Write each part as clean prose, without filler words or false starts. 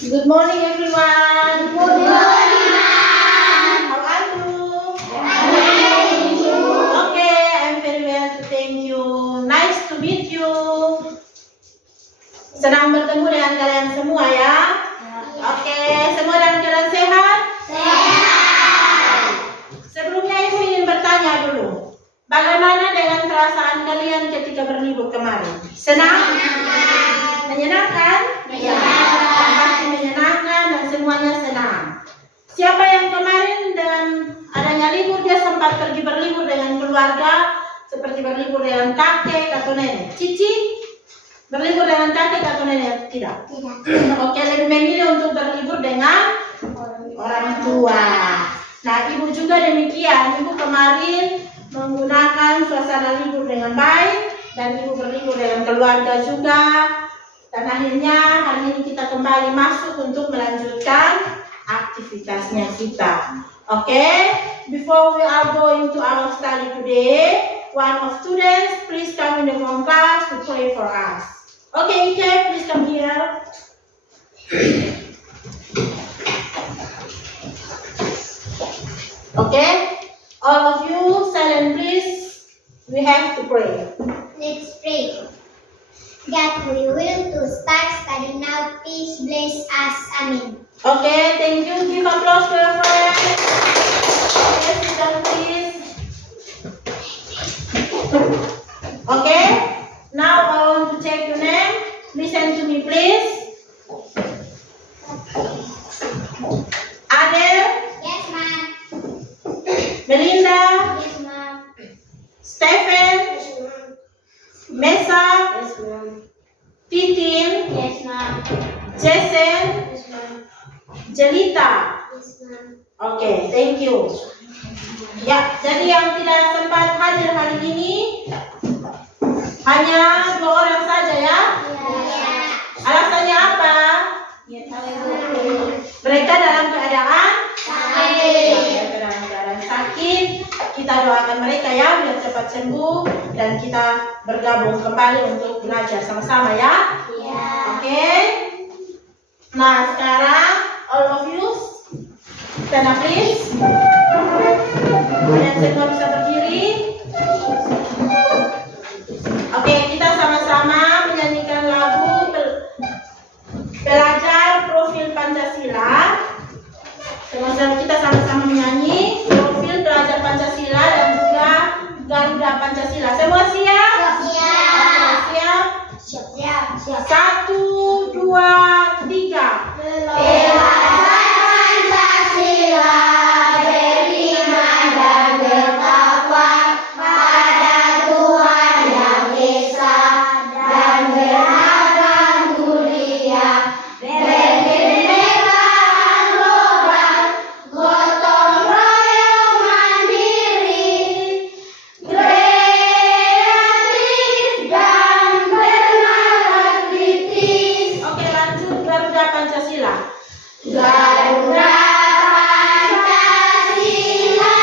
Good morning, everyone. Good morning, How are you? Thank you. Okay, I'm very well. Thank you. Nice to meet you. Senang bertemu dengan kalian semua ya. Oke, semua dalam keadaan sehat? Sehat. Sebelumnya Ibu ingin bertanya dulu. Bagaimana dengan perasaan kalian ketika berlibur kemarin? Senang? Menyenangkan? Pasti menyenangkan dan semuanya senang. Siapa yang kemarin dengan adanya libur dia sempat pergi berlibur dengan keluarga, seperti berlibur dengan kakek atau nenek? Cici? Berlibur dengan kakek atau nenek? Tidak. Oke, lebih memilih untuk berlibur dengan orang tua. Nah, Ibu juga demikian. Ibu kemarin menggunakan suasana libur dengan baik dan Ibu berlibur dengan keluarga juga. Dan akhirnya hari ini kita kembali masuk untuk melanjutkan aktivitasnya kita. Okay? Before we are going to our study today, one of students please come in the form class to pray for us. Okay, Ike, please come here. Okay? All of you, silent please. We have to pray. Let's pray. God, we will to start study now. Please bless us. Amen. Okay, thank you. Give applause to your friend. Okay, sit down please. Okay, now I want to check your name. Listen to me please. Adele, Yes, ma'am. Melinda, Yes, ma'am. Stephen, Yes, ma'am. Mesa, Yes, ma'am. Titin, Yes, ma'am. Jason, Yes, ma'am. Jelita. Yes, ma'am. Oke, thank you. Ya, jadi yang tidak sempat hadir hari ini hanya 2 orang saja ya. Alasannya apa? Mereka dalam keadaan sakit. Kita doakan mereka ya biar cepat sembuh dan kita bergabung kembali untuk belajar sama-sama ya. Oke. Nah, sekarang all of you stand up please. Kalian semua bisa berdiri. Oke, kita sama-sama menyanyikan lagu Belajar Profil Pancasila. Sama-sama kita sama-sama menyanyi Profil Belajar Pancasila dan juga Garuda Pancasila. Semua siap? Siap? Siap. 1, 2, 3. Belajar Pancasila, beriman dan bertakwa pada Tuhan Yang Esa dan beragam mulia, berkenegaraan global, gotong royong mandiri, kreatif dan bernalar kritis. Oke, lanjut Garuda Pancasila. Garuda Pancasila,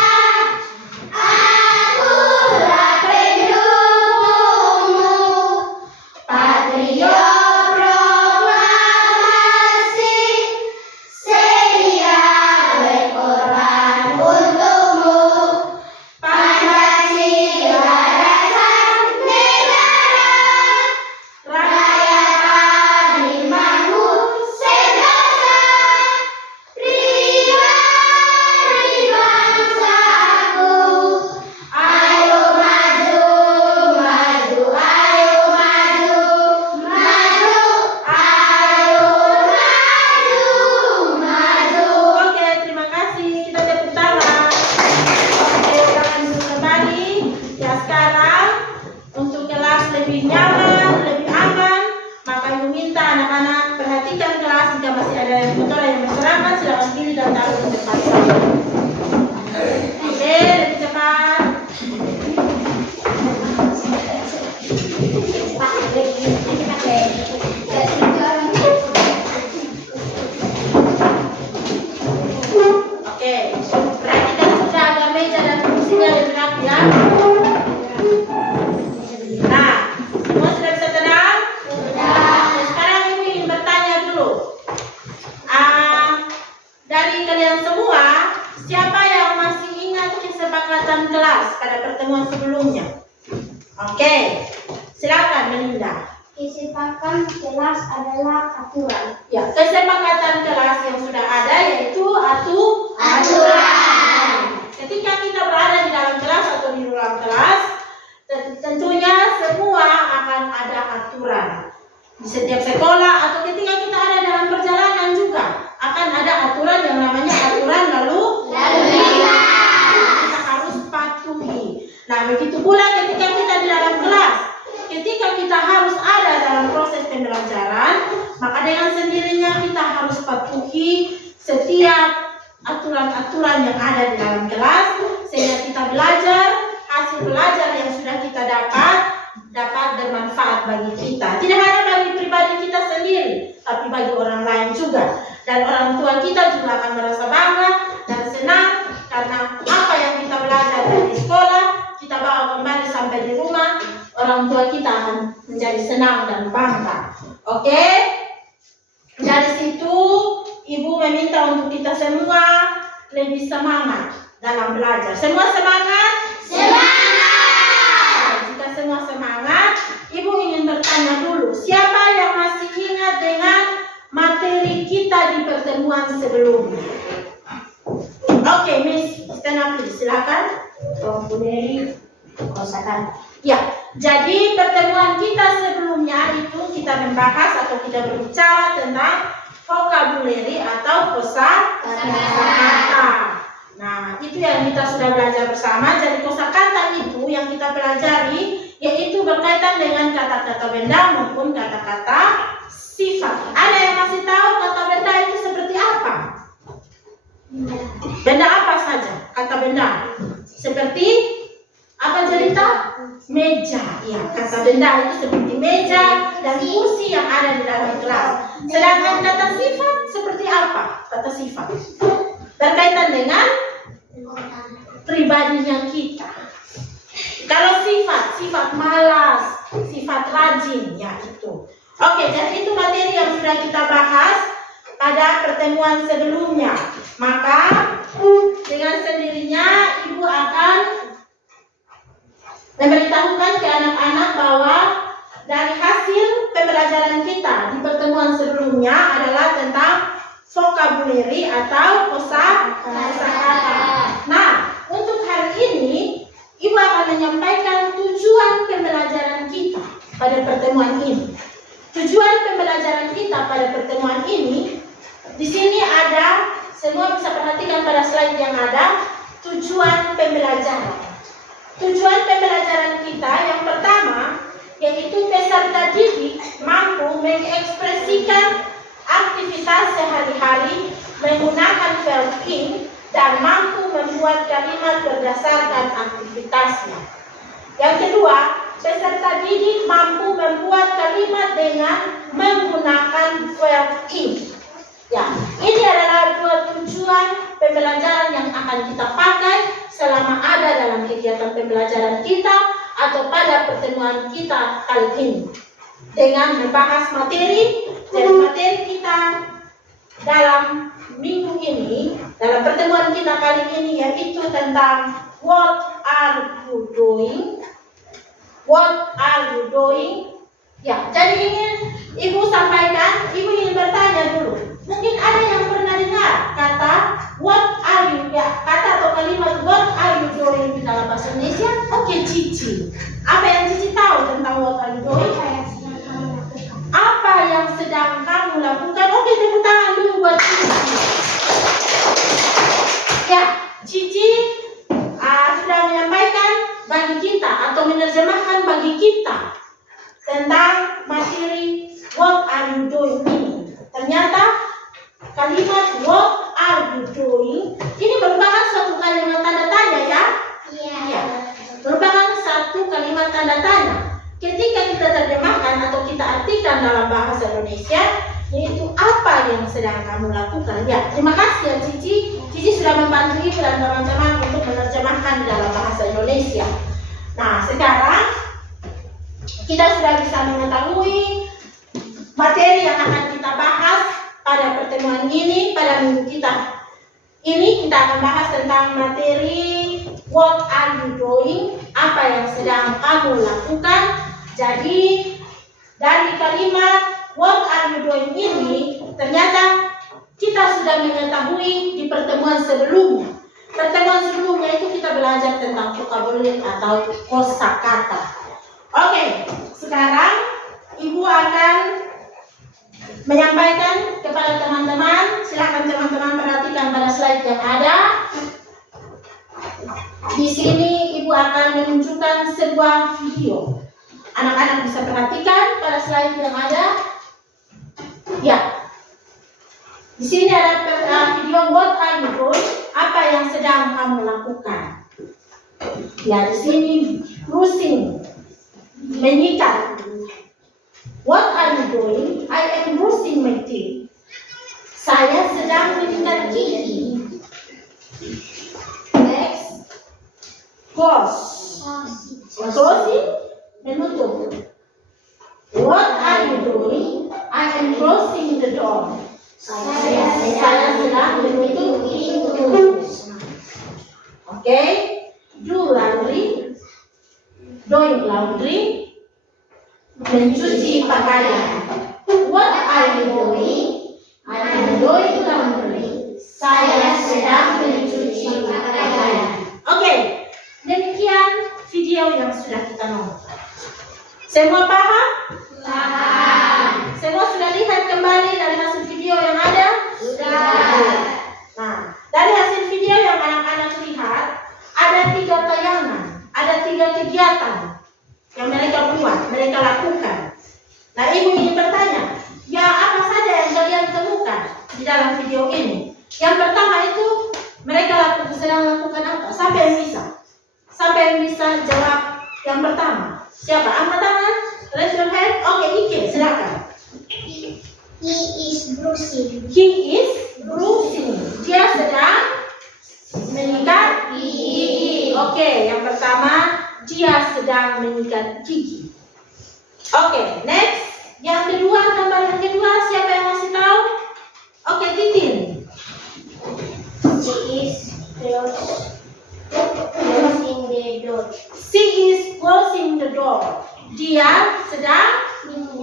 akulah pendukungmu, patriot proklamasi, sedia berkorban untukmu. Pancasila dasar negara, rakyat adil makmur sentosa, pribadi bangsaku. Ayo maju, maju, ayo maju, maju, ayo maju, maju. Oke, terima kasih. Kita tepuk tangan. Oke, tangan dulu kembali. Ya, sekarang untuk kelas lebih nyaman, lebih aman, maka Ibu minta anak-anak perhatikan kelas. Jika masih ada motor yang berserakan, silakan pilih dan taruh di depan. Oke, lebih cepat. Oke, perhatikan juga agar meja dan kursinya lebih rapi ya. Nah, semua sudah bisa tenang? Sekarang Ibu ingin bertanya dulu. kesepakatan kelas pada pertemuan sebelumnya? Oke, silakan Melinda. Kesepakatan kelas adalah aturan. Ya, kesepakatan kelas yang sudah ada yaitu aturan. Ketika kita berada di dalam kelas atau di luar kelas, tentunya semua akan ada aturan. Di setiap sekolah atau ketika kita ada dalam perjalanan juga akan ada aturan yang namanya aturan lalu lintas. Kita harus patuhi. Nah, begitu pula ketika kita di dalam kelas. Ketika kita harus ada dalam proses pembelajaran, maka dengan sendirinya kita harus patuhi setiap aturan-aturan yang ada di dalam kelas, sehingga kita belajar, hasil belajar yang sudah kita dapat bermanfaat bagi kita. Tidak hanya bagi pribadi kita sendiri, tapi bagi orang lain juga. Dan orang tua kita juga akan merasa bangga dan senang karena apa yang kita belajar dari sekolah, kita bawa kembali sampai di rumah. Orang tua kita akan menjadi senang dan bangga. Oke? Dari situ, Ibu meminta untuk kita semua lebih semangat dalam belajar. Semua semangat? Semangat! Jika semua semangat, Ibu ingin bertanya dulu, siapa yang masih ingat dengan materi kita di pertemuan sebelumnya? Oke, Miss, stand up please, silakan. Dari kosakata. Ya, jadi pertemuan kita sebelumnya itu kita membahas atau kita berbicara tentang vocabulary atau kosakata. Nah, itu yang kita sudah belajar bersama. Jadi kosakata itu yang kita pelajari yaitu berkaitan dengan kata-kata benda maupun kata-kata sifat. Ada yang masih tahu kata benda itu seperti apa? Benda apa saja? Kata benda seperti apa cerita? Meja. Ya, kata benda itu seperti meja dan kursi yang ada di dalam kelas. Sedangkan kata sifat seperti apa? Kata sifat berkaitan dengan pribadinya kita. Kalau sifat malas, sifat rajin, ya itu. Oke, jadi itu materi yang sudah kita bahas pada pertemuan sebelumnya. Maka dengan sendirinya Ibu akan memberitahukan ke anak-anak bahwa dari hasil pembelajaran kita di pertemuan sebelumnya adalah tentang vocabulary atau kosakata. Nah, untuk hari ini Ibu akan menyampaikan tujuan pembelajaran kita pada pertemuan ini. Tujuan pembelajaran kita pada pertemuan ini, di sini ada, semua bisa perhatikan pada slide yang ada, tujuan pembelajaran. Tujuan pembelajaran kita yang pertama yaitu peserta didik mampu mengekspresikan aktivitas sehari-hari menggunakan verb in dan mampu membuat kalimat berdasarkan aktivitasnya. Yang kedua, peserta didik mampu membuat kalimat dengan menggunakan verb in. Ya, ini adalah dua tujuan pembelajaran yang akan kita pakai selama ada dalam kegiatan pembelajaran kita atau pada pertemuan kita kali ini. Dengan membahas materi, jadi materi kita dalam minggu ini, dalam pertemuan kita kali ini yaitu tentang what are you doing? What are you doing? Ya, jadi ingin Ibu sampaikan, Ibu ingin bertanya dulu. Mungkin ada yang pernah dengar kata what are you, ya, kata atau kalimat what are you doing di dalam bahasa Indonesia? Oke, Cici. Apa yang Cici tahu tentang what are you doing? Apa yang sedang kamu lakukan? Oke, tepuk tangan dulu buat Cici. Ya, Cici sudah menyampaikan bagi kita atau menerjemahkan bagi kita tentang materi what are you doing ini. Ternyata kalimat what are you doing ini merupakan suatu kalimat tanda tanya, ya? Iya. Merupakan satu kalimat tanda tanya. Ketika kita terjemahkan atau kita artikan dalam bahasa Indonesia, yaitu apa yang sedang kamu lakukan. Ya, terima kasih ya Cici. Cici sudah membantu Ibu dan teman-teman untuk menerjemahkan dalam bahasa Indonesia. Nah, sekarang kita sudah bisa mengetahui materi yang akan kita bahas pada pertemuan ini, pada minggu kita. Ini kita akan bahas tentang materi What are you doing? Apa yang sedang kamu lakukan? Jadi dari kalimat what are you doing ini ternyata kita sudah mengetahui di pertemuan sebelumnya. Pertemuan sebelumnya itu kita belajar tentang vocabulary atau kosakata. Oke, sekarang Ibu akan menyampaikan kepada teman-teman. Silakan teman-teman perhatikan pada slide yang ada. Di sini Ibu akan menunjukkan sebuah video. Anak-anak bisa perhatikan pada slide yang ada. Ya. Di sini ada video what are you doing? Apa yang sedang kamu lakukan? Ya, di sini brushing, menyikat. What are you doing? I am brushing my teeth. Saya sedang menyikat gigi. Next, close. Closing, menutup. What are you doing? I am closing the door. Saya sedang menutup pintu. Oke, do laundry. Doing laundry. Mencuci pakaian. What are you doing? I am doing laundry. Saya sedang mencuci pakaian. Oke, demikian video yang sudah kita nonton. Semua paham? Paham. Semua sudah lihat kembali dari hasil video yang ada? Sudah. Nah, dari hasil video yang anak-anak lihat, ada 3 tayangan, ada 3 kegiatan yang mereka buat, mereka lakukan. Nah, Ibu ingin bertanya, ya apa saja yang kalian temukan di dalam video ini? Yang pertama itu mereka sedang lakukan apa? Siapa yang bisa? Siapa yang bisa jawab yang pertama? Siapa? Angkat tangan. Raise your hand. Oke, Ike, silakan. He is brushing. He is brushing. Dia sedang menyikat gigi. Oke, yang pertama dia sedang menyikat gigi. Oke, next. Yang kedua, gambar yang kedua, siapa yang masih tahu? Oke, Titin. She is closing the door. She is closing the door. Dia sedang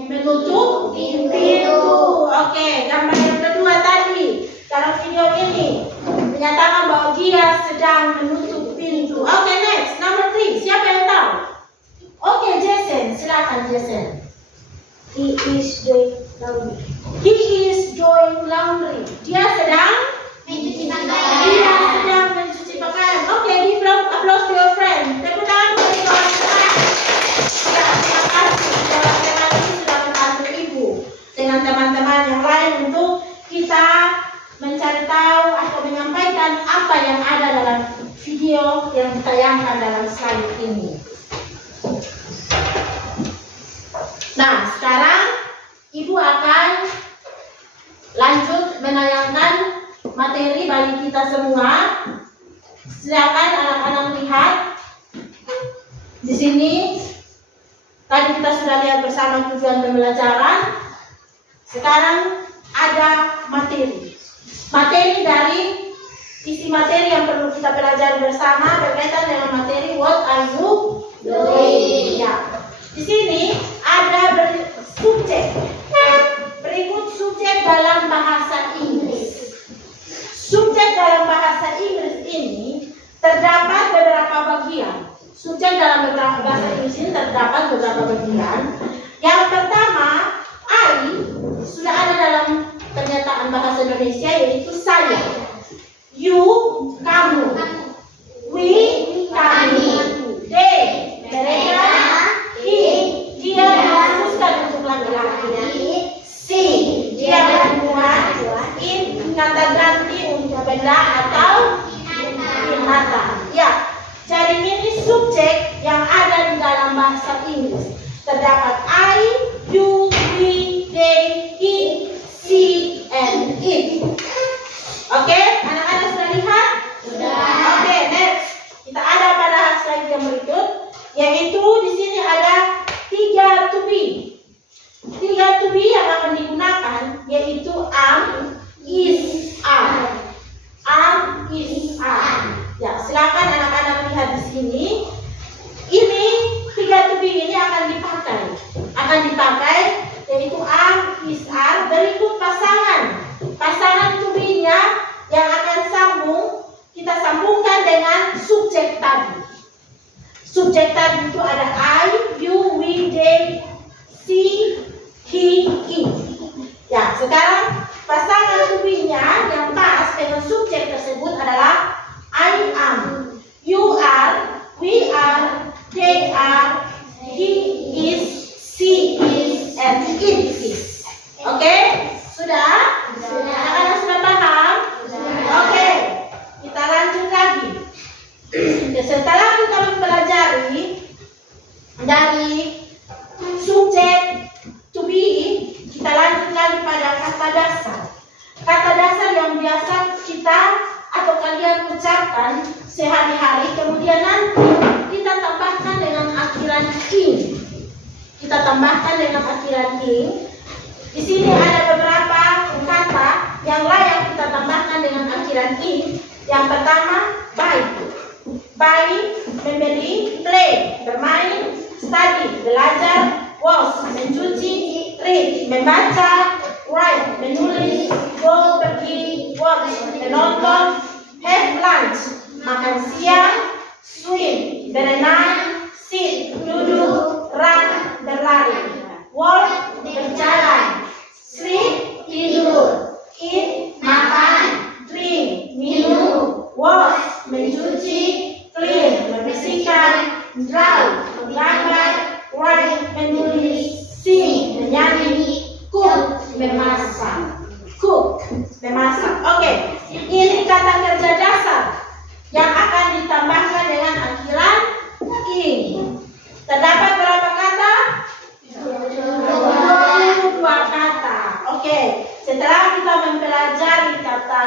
menutup pintu. Oke, gambar yang kedua tadi dalam video ini menyatakan bahwa dia sedang menutup pintu. Oke, next, number 3. Siapa yang tahu? Oke, Jason, silakan Jason. He is doing laundry. He is doing laundry. Dia sedang Mencuci Dia pakaian. sedang mencuci pakaian. Oke, give applause to your friend. Tepuk tangan bagi kawan-kawan. Ya, terima kasih. Terima kasih sudah membantu Ibu dengan teman-teman yang lain untuk kita mencari tahu atau menyampaikan apa yang ada dalam video yang ditayangkan dalam slide ini. Nah, sekarang Ibu akan lanjut menayangkan materi bagi kita semua. Silakan anak-anak lihat. Di sini tadi kita sudah lihat bersama tujuan pembelajaran. Sekarang ada materi. Materi dari isi materi yang perlu kita pelajari bersama berkaitan dengan materi what are you doing. Ya. Di sini ada subjek. Berikut subjek dalam bahasa Inggris. Subjek dalam bahasa Inggris ini terdapat beberapa bagian. Subjek dalam bahasa Inggris ini terdapat beberapa bagian. Yang pertama, I sudah ada dalam pernyataan bahasa Indonesia, yaitu saya. You, kamu. We, kami. They, mereka. He, dia dikhususkan untuk laki-laki. She, dia perempuan. It, kata ganti untuk benda atau binatang. Ya, jadi ini subjek yang ada di dalam bahasa Inggris. Terdapat I, you, we, they, he, she, and it. Oke, anak-anak sudah lihat? Sudah. Oke, next. Kita ada pada slide yang berikut, yaitu di sini ada 3 to be. 3 to be yang akan digunakan yaitu am, is, are. Am, subjek tadi. Subjek tadi itu ada I, you, we, they, she, he, it. Ya, sekarang pasangan to be-nya yang pas dengan subjek tersebut adalah I am, you are, we are, they are, he is, she is, and it is. Oke? Sudah? Anak-anak sudah paham? Oke, kita lanjut lagi. Setelah kita mempelajari dari subjek to be, kita lanjut lagi pada kata dasar. Kata dasar yang biasa kita atau kalian ucapkan sehari-hari, kemudian nanti kita tambahkan dengan akhiran ing. Kita tambahkan dengan akhiran ing. Di sini ada beberapa kata yang layak kita tambahkan dengan akhiran ing. Yang pertama, buy. Buy, membeli, play, bermain, study, belajar, wash, mencuci, read, membaca, write, menulis, go, pergi, watch, menonton, have lunch, makan siang, swim, berenang, sit, duduk, run, berlari, walk, berjalan, sleep, tidur, eat, makan, drink, minum, wash, mencuci, clean, membersihkan, draw, menggambar, write, menulis, sing, menyanyi, cook, memasak. Cook, memasak. Oke, ini kata kerja dasar yang akan ditambahkan dengan akhiran ing. Terdapat berapa kata? 22 kata. Oke, setelah kita mempelajari kata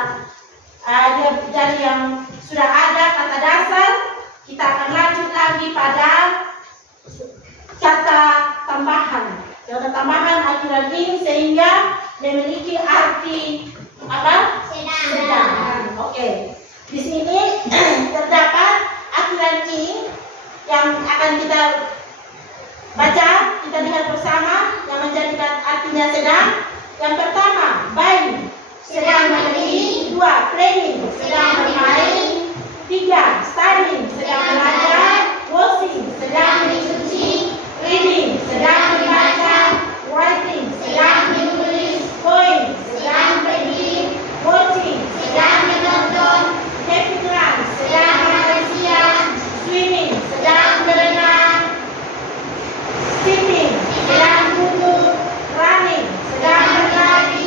dari yang sudah ada kata dasar, kita akan lanjut lagi pada kata tambahan. Kata tambahan akhiran ing sehingga memiliki arti apa? Sedang. Oke. Di sini terdapat akhiran ing yang akan kita baca, kita lihat bersama yang menjadikan artinya sedang. Yang pertama, buy, sedang membeli. 2, playing, sedang bermain. 3, studying, sedang belajar. Washing, sedang mencuci. Reading, sedang membaca. Writing, sedang menulis. Going, sedang pergi. Watching, sedang menonton. Having lunch, sedang makan siang. Swimming, sedang berenang. Sitting, sedang duduk. Running, sedang berlari.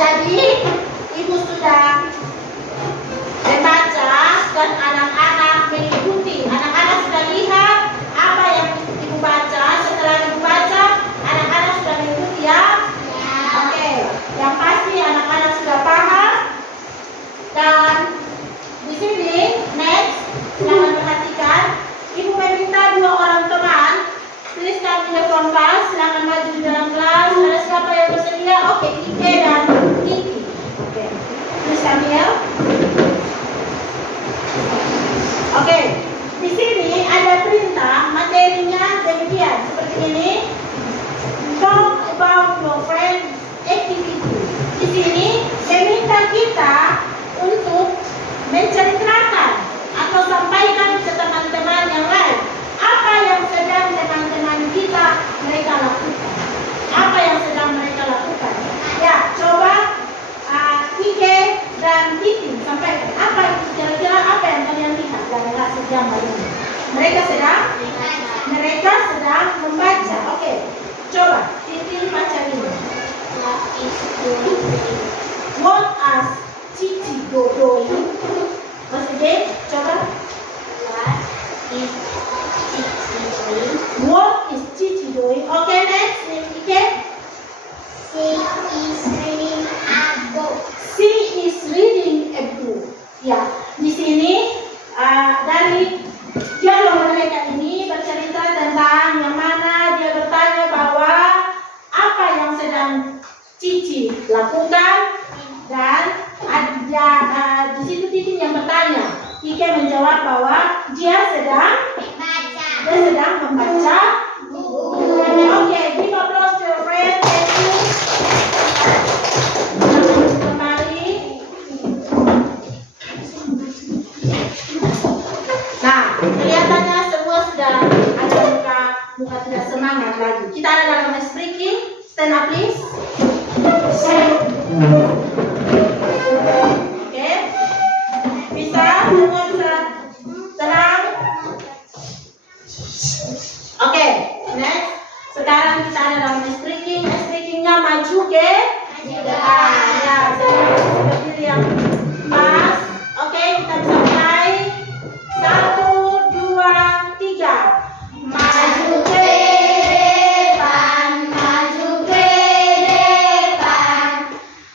jadi ibu sudah membaca dan anak-anak mengikuti. Anak-anak sudah lihat apa yang ibu baca. Setelah ibu baca, anak-anak sudah mengikuti ya. Oke, yang pasti anak-anak sudah paham. Dan di sini next, silakan perhatikan. Ibu meminta 2 orang teman. Please come in the front class. Silakan maju di dalam kelas. Ada siapa yang bersedia? Oke, Ike dan Kiki. Oke, please come here. Oke, di sini ada perintah. Materinya demikian seperti ini. Talk about your friend activity. Di sini meminta kita untuk menceritakan atau sampaikan ke teman-teman yang lain apa yang sedang teman-teman kita mereka lakukan. Apa yang sedang mereka lakukan. Ya, coba Ike dan Titi sampaikan apa kira-kira apa yang kalian lihat dalam hasil gambar ini. Mereka sedang membaca. Oke, coba Titi baca ini. What is Cici doing? Once again, coba. What is Cici doing? Okay, next, Ike. She is reading a book. Ya, di sini dari dialog mereka ini bercerita tentang yang mana dia bertanya bahwa apa yang sedang Cici lakukan, dan ada di situ Cici yang bertanya. Ike menjawab bahwa dia sedang membaca buku. Oke, give applause to your friend. Thank you. Kembali. Nah, kelihatannya semua sudah ada muka tidak semangat lagi. Kita ada dalam speaking. Stand up please. Oke. Bisa semua bisa tenang. Oke, next. Sekarang kita ada dalam speaking. Speakingnya maju ke depan. Ya, seperti yang pas. Oke, kita bisa mulai. 1, 2, 3. Maju ke depan, maju ke depan.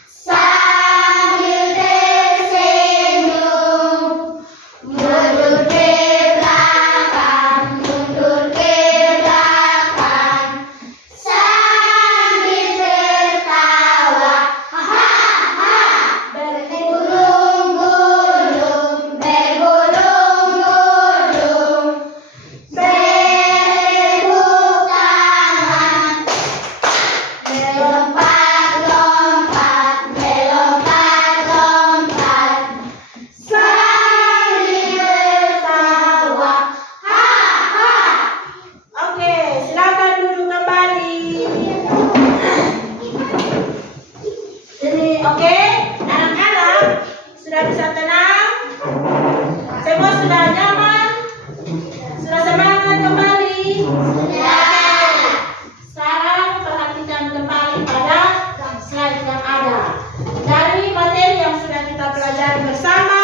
Sambil tersenyum, mundur ke belakang, mundur ke belakang. Sambil tertawa, hahaha. Bergulung-gulung, bergulung-gulung. Bertepuk tangan, melompat-lompat, melompat-lompat. Sambil tertawa, hahaha. Oke, silakan duduk kembali. Jadi, oke, anak-anak sudah bisa tenang? Semua sudah nyaman? Sudah semangat kembali? Sudah. Sekarang perhatikan kembali pada slide yang ada. Dari materi yang sudah kita pelajari bersama,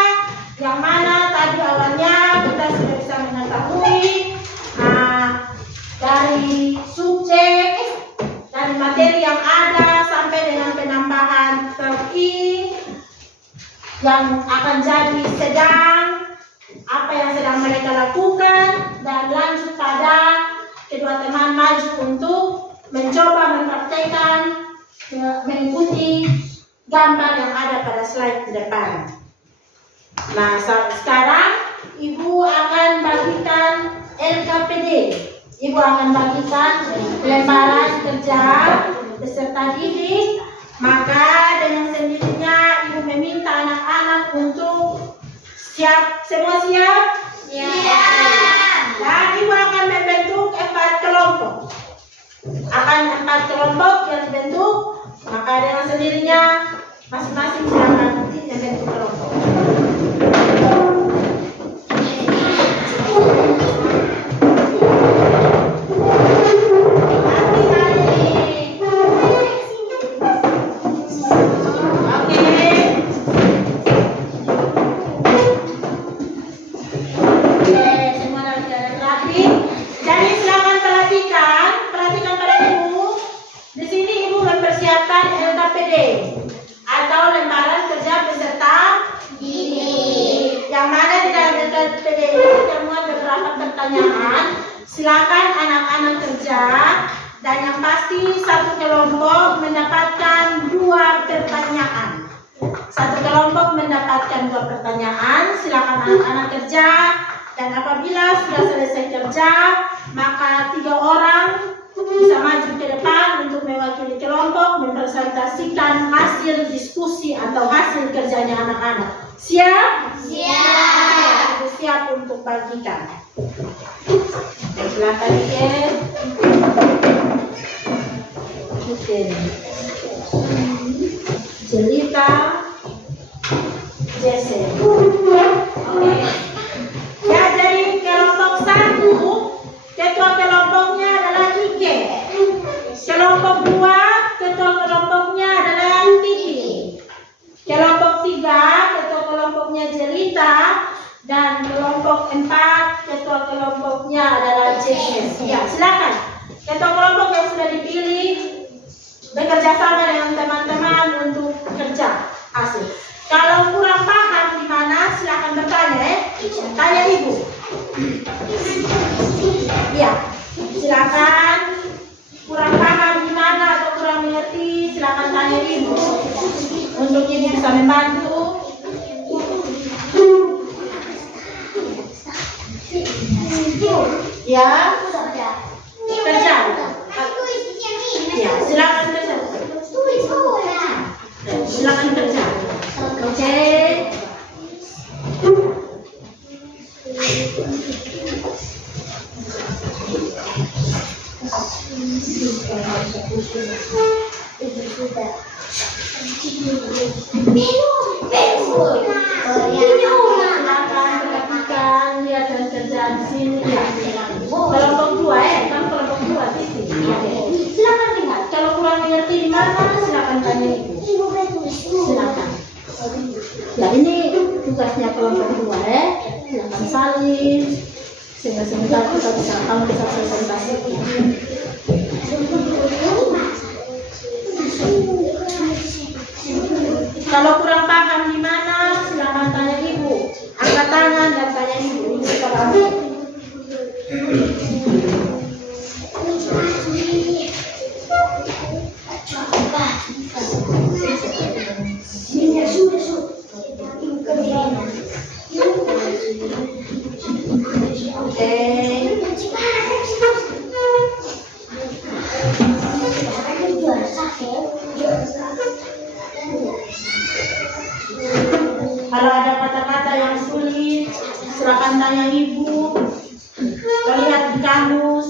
yang mana tadi awalnya kita sudah bisa mengetahui dari subjek, dari materi yang ada sampai dengan penambahan verb i yang akan jadi sedang, apa yang sedang mereka lakukan, dan lanjut pada kedua teman maju untuk mencoba mempraktekkan mengikuti gambar yang ada pada slide di depan. Nah, sekarang Ibu akan bagikan LKPD. Ibu akan bagikan lembaran kerja beserta didik. Maka dengan sendirinya Ibu meminta anak-anak untuk siap. Semua siap? Siap. Dan Ibu akan membentuk 4 kelompok. Akan 4 kelompok yang dibentuk. Maka dengan sendirinya masing-masing silakan membentuk kelompok. Silakan anak-anak kerja, dan yang pasti satu kelompok mendapatkan 2 pertanyaan. Satu kelompok mendapatkan 2 pertanyaan. Silakan anak-anak kerja, dan apabila sudah selesai kerja, maka 3 orang bisa maju ke depan untuk mewakili kelompok mempresentasikan hasil diskusi atau hasil kerjanya anak-anak. Siap? Siap. Siap untuk bagikan. Silakan Iken. Jelita, Jesse. Oke. Ya, jadi kelompok 1, ketua kelompoknya adalah Ike. Kelompok 2, ketua kelompoknya adalah Titi. Kelompok 3, ketua kelompoknya Jelita. Dan kelompok 4, ketua kelompoknya adalah Jesse. Ya, silakan. Ketua kelompok yang sudah dipilih bekerja sama dengan teman-teman untuk kerja. Asik. Kalau kurang paham di mana, silakan bertanya ya. Tanya ibu. Ya, silakan. Kurang paham di mana atau kurang mengerti, silakan tanya ibu. Untuk ibu bisa membantu. Ya, kerja. Ya, silakan kerja. Silakan kerja. Oke. Silakan perhatikan, lihat dan kerjaan di sini. Ya. Kelompok 2 ya, kan kelompok 2 Titi. Silakan lihat. Kalau kurang mengerti di mana, silakan tanya ibu. Silakan. Ya, ini tugasnya kelompok 2 ya. Silakan salin. Sehingga sebentar kamu bisa presentasi. Kalau kurang paham di mana, silakan tanya ibu. Angkat tangan dan tanya ibu. Ini sekarang. Kalau ada kata-kata yang sulit, silakan tanya ibu. Lihat di kamus.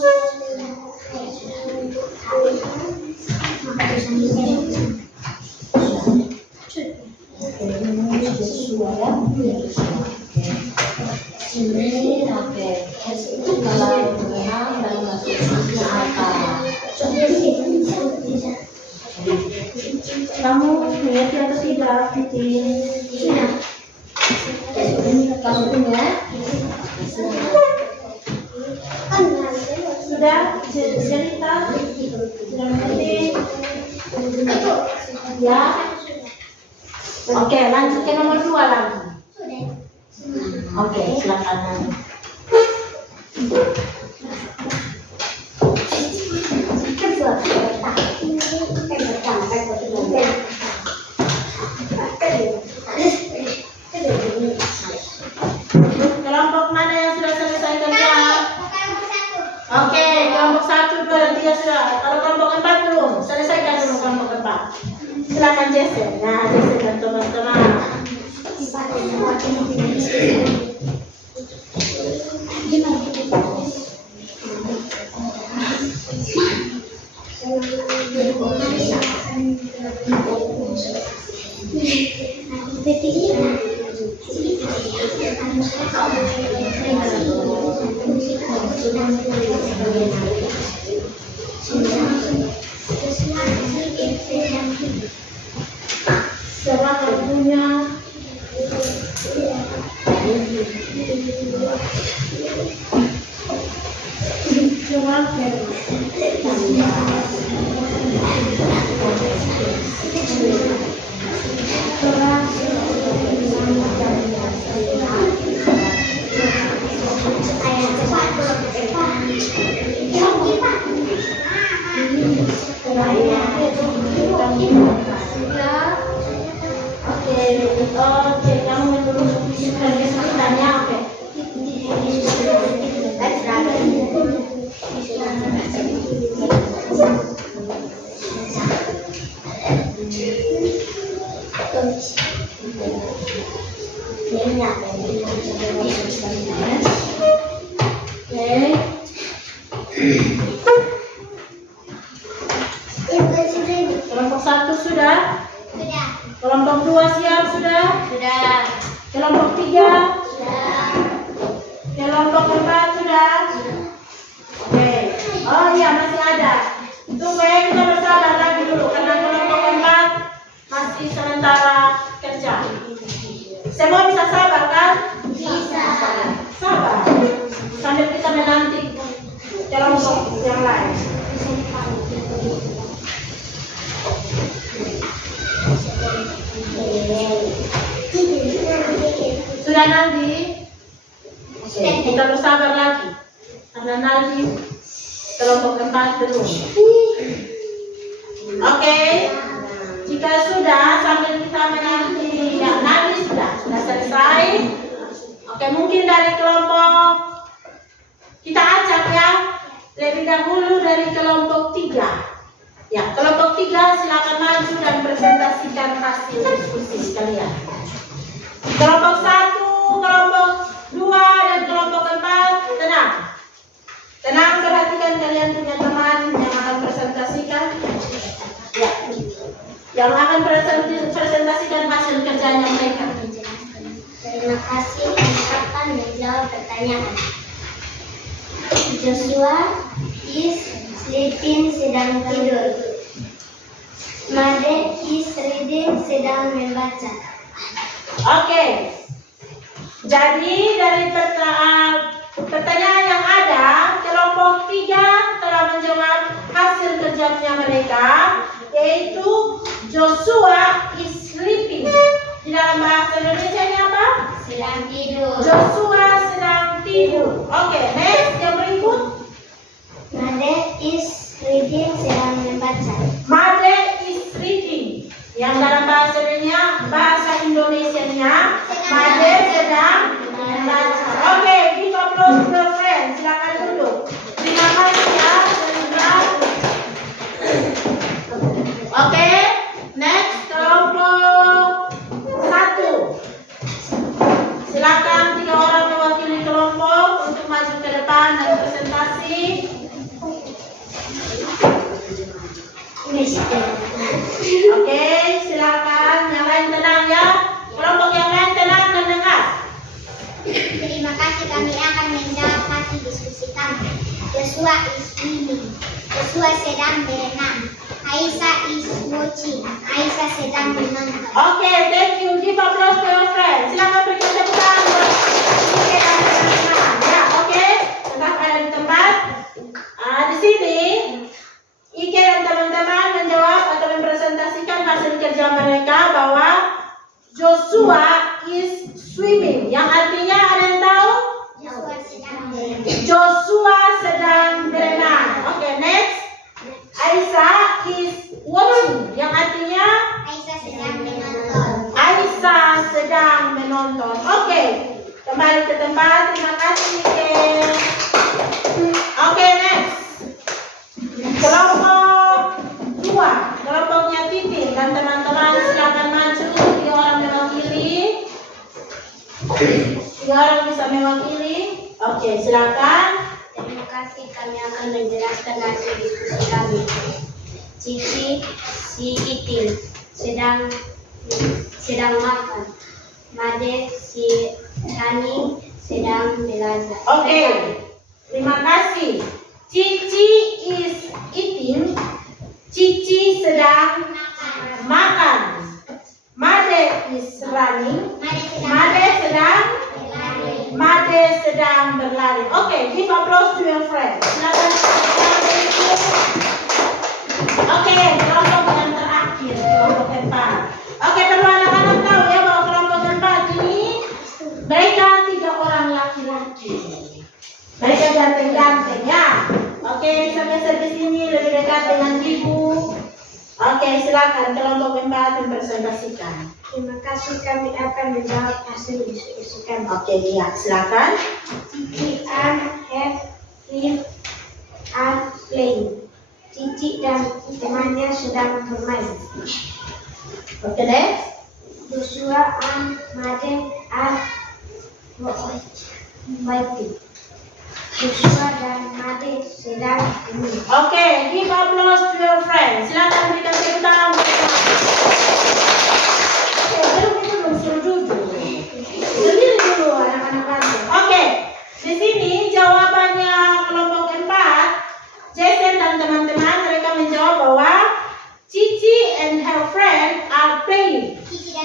Kamu mengerti atau tidak, Titi? Kamu punya? Sudah? Cerita? Sudah mengerti? Ya? Oke, lanjut ke nomor 2 lagi. Oke, silakan. Kelompok mana yang sudah selesai kerja? Oke, kelompok 1, 2, dan 3 sudah. Kalau kelompok 4 belum, selesaikan dulu kelompok 4. Silakan Jesse. Nah, Jesse dan teman-teman. Serah punya. Oke, kamu menurut diskusikannya, oke. Kelompok 1 sudah? Sudah. Kelompok 2 siap sudah? Sudah. Kelompok 3? Sudah. Kelompok 4 sudah? Oke. Oh iya, masih ada. Tunggu ya, kita bersabar lagi dulu karena kelompok 4 masih sementara kerja. Semua bisa sabar kan? Bisa. Sabar. Sambil kita menanti kelompok yang lain. Sudah Naldi? Oke, kita bersabar lagi. Karena Naldi kelompok 4 belum. Oke. Jika sudah, sambil kita menanti ya, Naldi sudah selesai. Oke, mungkin dari kelompok kita acak ya. Lebih dahulu dari kelompok 3. Ya, kelompok 3 silakan maju dan presentasikan hasil diskusi kalian. Kelompok 1, kelompok 2, dan kelompok 4, tenang. Tenang, perhatikan kalian punya teman yang akan presentasikan. Ya, yang akan presentasikan hasil kerjanya mereka. Terima kasih akan menjawab pertanyaan. Joshua is sleeping, sedang tidur. Made is reading, sedang membaca. Oke. Jadi dari pertanyaan yang ada, kelompok 3 telah menjawab hasil kerjanya mereka, yaitu Joshua is sleeping. Di dalam bahasa Indonesia-nya apa? Sedang tidur. Joshua sedang tidur. Oke, next yang berikut. Made is reading, sedang membaca. Made is reading. Yang dalam bahasa Indonesianya, Made sedang membaca. Oke, give applause to your friends. Silakan duduk. Terima kasih ya. Oke, next kelompok 1. Silakan 3 orang mewakili kelompok untuk maju ke depan dan presentasi. Oke, silakan. Yang lain tenang ya. Kelompok yang lain tenang dan dengar. Terima kasih, kami akan menjawab hasil diskusi kami. Joshua is swimming. Joshua sedang berenang. Aisyah is watching. Aisyah sedang menonton. Oke, thank you. Give applause to your friends. Silakan berikan tepuk tangan buat Ike dan teman-teman. Ya, oke. Tetap ada di tempat. Di sini Ike dan teman-teman menjawab atau mempresentasikan hasil kerja mereka bahwa Joshua is swimming. Yang artinya ada yang tahu? Joshua sedang berenang. Joshua sedang berenang. Oke, next. Aisyah is watching. Yang artinya Aisyah sedang menonton. Aisyah sedang menonton. Oke, kembali ke tempat. Terima kasih, Ike. Oke, next. Kelompok 2, kelompoknya Titin dan teman-teman silakan maju. 3 orang mewakili. 3 orang bisa mewakili. Oke, silakan. Terima kasih, kami akan menjelaskan hasil diskusi kami. Cici si Itin sedang makan. Made si Rani sedang belajar. Oke, terima kasih. Cici is eating. Cici sedang makan. Made is running. Made sedang berlari. Oke, give applause to your friend. Silakan. Oke, kelompok yang terakhir, kelompok 4. Oke, perlu anak-anak tahu ya bahwa kelompok 4 ini mereka 3 orang laki-laki. Mereka ganteng-ganteng ya. Oke, bisa geser di sini lebih dekat dengan ibu. Oke, silakan kelompok 4 mempresentasikan. Terima kasih, kami akan menjawab hasil diskusi kami. Oke, lihat, silakan. Cici and Evelyn are playing. Cici dan temannya sedang bermain. Oke, next. Joshua and Made are waiting. Joshua dan Made sedang minum. Oke, give applause to your friends. Silakan berikan tepuk tangan. Belum suruh duduk. Berdiri dulu anak-anak bantu. Oke, di sini jawabannya kelompok 4. Jason dan teman-teman mereka menjawab bahwa Cici and her friend are playing.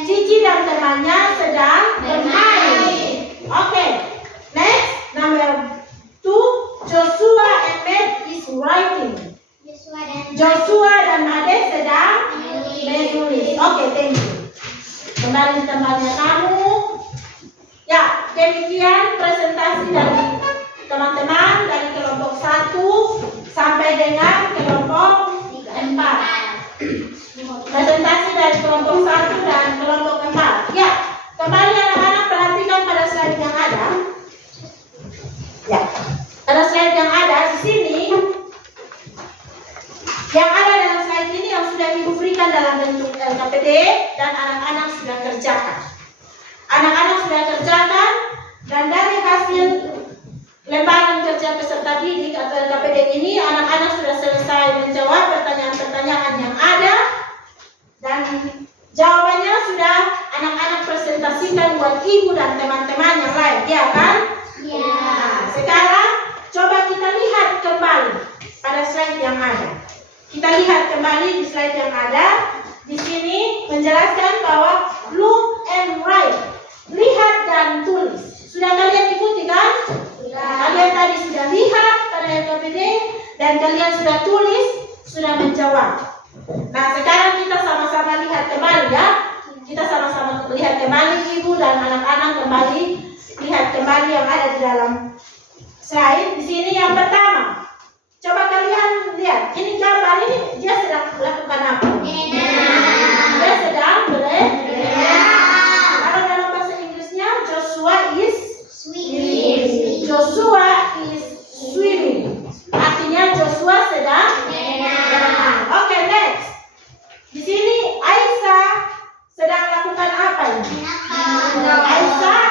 Cici dan temannya sedang bermain. Oke, next number 2. Joshua and Matt is writing. Joshua dan Made sedang menulis. Oke, thank you. Kembali di tempatnya kamu. Ya, demikian presentasi dari teman-teman dari kelompok 1 sampai dengan kelompok 4. Presentasi dari kelompok 1 dan kelompok 4. Ya, kembali anak-anak perhatikan pada slide yang ada. Ya, pada slide yang ada di sini. Yang ada dalam slide ini yang sudah Ibu berikan dalam bentuk LKPD dan anak-anak sudah kerjakan. Anak-anak sudah kerjakan dan dari hasil lembaran kerja peserta didik atau LKPD ini anak-anak sudah selesai menjawab pertanyaan-pertanyaan yang ada dan jawabannya sudah anak-anak presentasikan buat ibu dan teman-teman yang lain, ya kan? Ya. Nah, sekarang coba kita lihat kembali pada slide yang ada. Kita lihat kembali di slide yang ada. Di sini menjelaskan bahwa look and write. Lihat dan tulis. Sudah kalian ikuti kan? Kalian tadi sudah lihat pada LKPD dan kalian sudah tulis, sudah menjawab. Nah, sekarang kita sama-sama lihat kembali ya. Kita sama-sama lihat kembali ibu dan anak-anak kembali lihat kembali yang ada di dalam slide. Di sini yang pertama. Coba kalian lihat, ini gambar ini dia sedang melakukan apa? Dia sedang berenang. Kalau dalam bahasa Inggrisnya Joshua is swimming. Joshua is swimming. Artinya Joshua sedang berenang. Oke, next. Di sini Aisyah sedang melakukan apa ini? Aisyah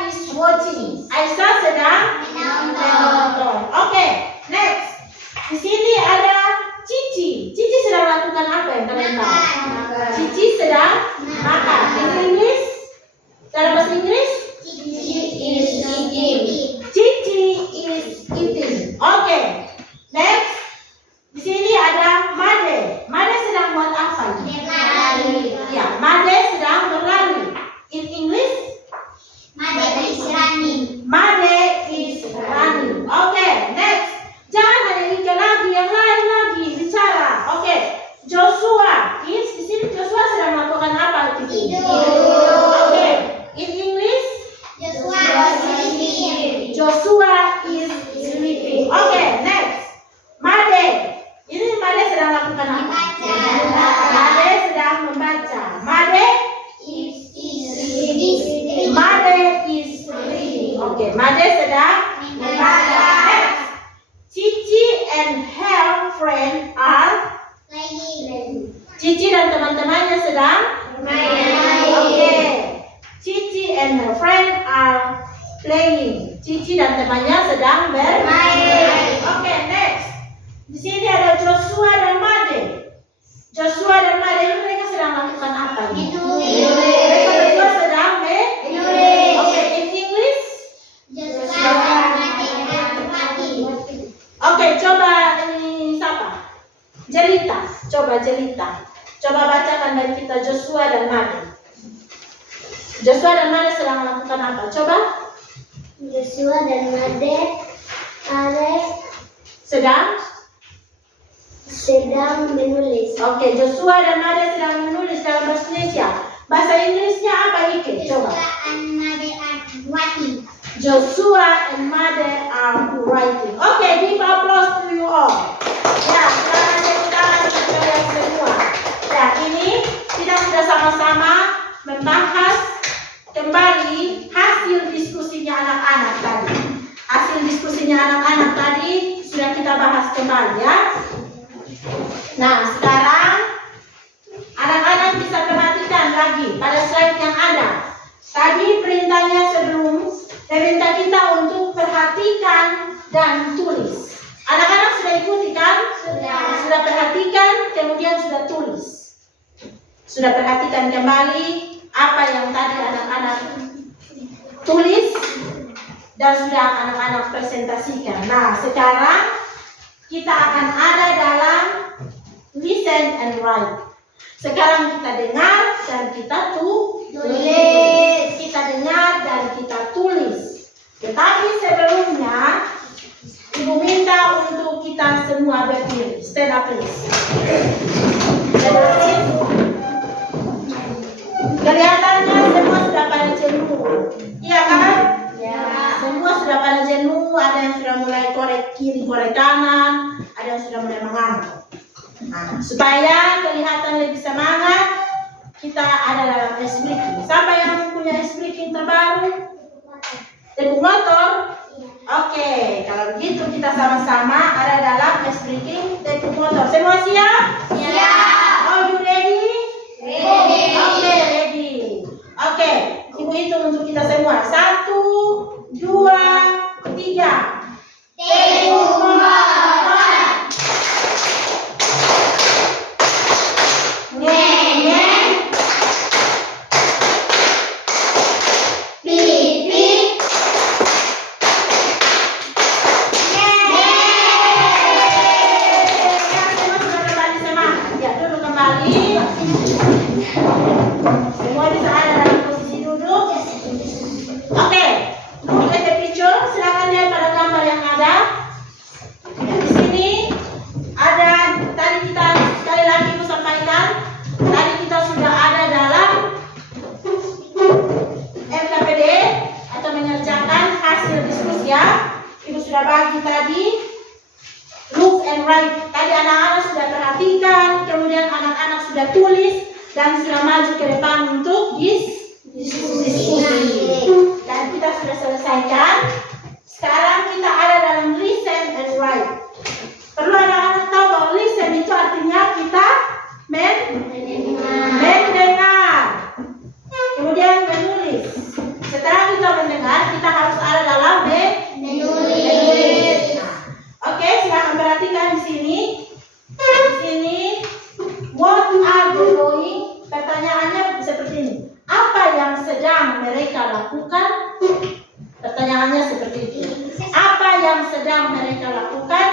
is watching. Aisyah sedang menonton. Oke, next. Di sini ada Cici. Cici sedang melakukan apa yang kalian tahu? Cici sedang makan. In English, dalam bahasa Inggris, Cici is eating. Oke, next. Di sini ada Made. Made sedang buat apa? Ya, Made sedang berlari. In English, Made is running. Oke, next. Jangan hanya Ika lagi, yang lain lagi bicara. Oke, Joshua is di sini Joshua sedang melakukan apa? Oke, in English, Joshua is sleeping. Oke, next. Made. Ini Made sedang melakukan apa? Made sedang membaca. Made is reading. Oke, Made sedang membaca. Next. Cici and her friend are Cici dan teman-temannya sedang bermain. Oke. Cici and her friend are playing. Cici dan temannya sedang bermain. Oke, next. Di sini ada Joshua dan Made. Joshua dan Made mereka sedang melakukan apa? Mereka berdua sedang menulis. Oke, in English. Oke, coba ini siapa? Jelita. Coba Jelita. Coba bacakan dari kita Joshua dan Made. Joshua dan Made sedang melakukan apa? Coba. Joshua dan Made sedang menulis. Oke, Joshua dan Made sedang menulis dalam bahasa Indonesia. Bahasa Inggrisnya apa Ike? Coba. Joshua and Made are writing. Oke, give applause to you all. Ya, sekarang tepuk tangan untuk kalian semua. Ya, sini kita sudah sama-sama membahas kembali hasil diskusinya anak-anak tadi. Hasil diskusinya anak-anak tadi sudah kita bahas kembali ya. Nah, sekarang anak-anak bisa perhatikan lagi pada slide yang ada. Tadi perintahnya perintah kita untuk perhatikan dan tulis. Anak-anak sudah ikuti kan? Sudah perhatikan, kemudian sudah tulis. Sudah perhatikan kembali apa yang tadi anak-anak tulis dan sudah anak-anak presentasikan. Nah, sekarang kita akan ada dalam listen and write. Sekarang kita dengar dan kita tulis. Kita dengar dan kita tulis. Tetapi sebelumnya Ibu minta untuk kita semua berdiri. Stand up please. Kelihatannya semua sudah pada jenuh. Iya kan? Ya. Semua sudah pada jenuh. Ada yang sudah mulai korek kiri, korek kanan. Ada yang sudah mulai mengantuk. Nah, supaya kelihatan lebih semangat, kita ada dalam ice breaking. Siapa yang punya ice breaking terbaru? Tepuk motor. Oke, kalau begitu kita sama-sama ada dalam ice breaking tepuk motor. Semua siap? Siap. Are you ready? Ready. Oke, ready. Oke, Ibu hitung untuk kita semua. 1, 2, 3. Tepuk motor. Semua bisa ada dalam posisi duduk. Oke, look at the picture. Silakan lihat pada gambar yang ada. Di sini ada, tadi kita sekali lagi Ibu sampaikan, tadi kita sudah ada dalam MKPD atau mengerjakan hasil diskusi ya. Ibu sudah bagi tadi look and write. Tadi anak-anak sudah perhatikan, kemudian anak-anak sudah tulis dan sudah maju ke depan untuk diskusi. Dan kita sudah selesaikan. Sekarang kita ada dalam listen and write. Perlu anak-anak tahu bahwa listen itu artinya kita mendengar. Kemudian menulis. Setelah kita mendengar, kita harus ada dalam menulis. Nah, oke, silakan perhatikan di sini. Di sini, what are they doing? Pertanyaannya seperti ini. Apa yang sedang mereka lakukan? Pertanyaannya seperti itu. Apa yang sedang mereka lakukan?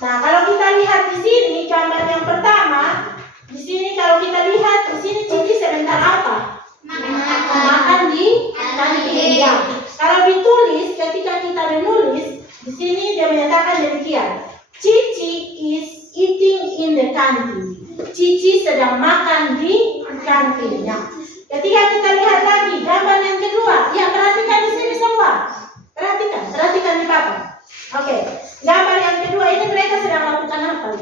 Nah, kalau kita lihat di sini gambar yang pertama, di sini kalau kita lihat di sini Cici sebentar apa? Makan di kantin. Ya. Kalau ditulis, ketika kita menulis, di sini dia menyatakan demikian. Cici is eating in the canteen. Cici sedang makan di kantinnya. Ketika kita lihat lagi gambar yang kedua, ya perhatikan di sini semua. Perhatikan di papan. Oke, gambar yang kedua ini mereka sedang lakukan apa?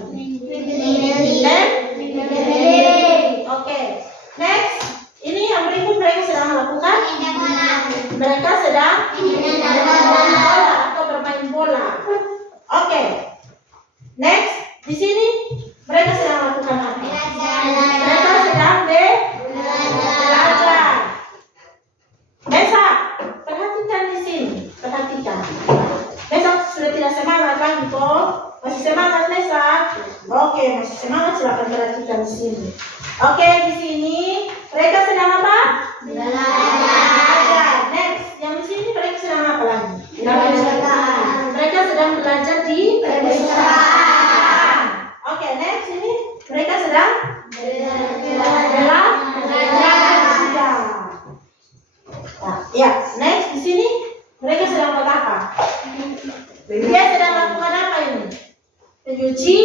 Oke, next. Ini yang berikut mereka sedang lakukan. Mereka sedang bermain bola atau bermain bola. Oke, next. Di sini mereka sedang lakukan apa? Mereka sedang belajar. Besok, perhatikan di sini. Perhatikan. Besok sudah tidak semangat lagi kok. Masih semangat besok? Oke, masih semangat, silakan perhatikan di sini. Oke, di sini mereka sedang apa? Belajar. Next, yang di sini mereka sedang apa lagi? Mereka sedang belajar di perpustakaan. Oke, next ini mereka sedang belajar juga. Nah, ya, next di sini mereka sedang buat apa? Dia sedang lakukan apa ini? Mencuci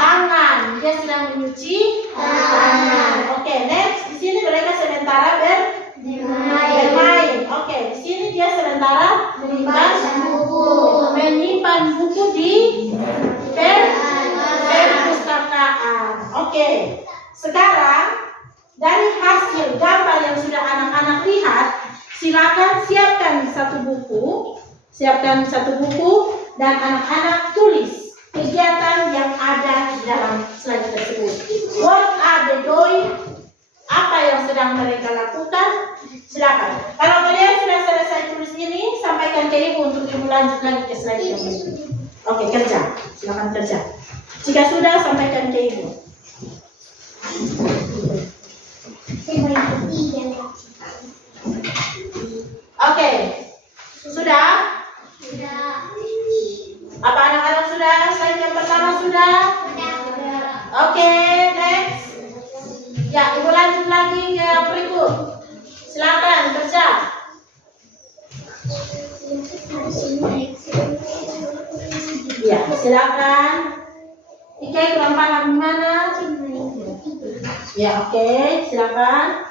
tangan. Dia sedang mencuci tangan. Oke, next di sini mereka sementara bermain. Oke, di sini dia sementara menyimpan buku di perpustakaan. Oke. Sekarang dari hasil gambar yang sudah anak-anak lihat, silakan siapkan satu buku dan anak-anak tulis kegiatan yang ada di dalam slide tersebut. What are they doing? Apa yang sedang mereka lakukan? Silakan. Kalau kalian sudah selesai tulis ini, sampaikan ke ibu untuk ibu lanjut lagi ke slide yang berikutnya. Oke, kerja. Silakan kerja. Jika sudah, sampaikan ke ibu. Oke, sudah? Sudah. Apa anak-anak sudah? Slide yang pertama sudah? Oke, next. Ya, ibu lanjut lagi ke yang berikut. Silakan kerja. Ya, silakan. Ike kurang paham gimana? Ya, oke, silakan.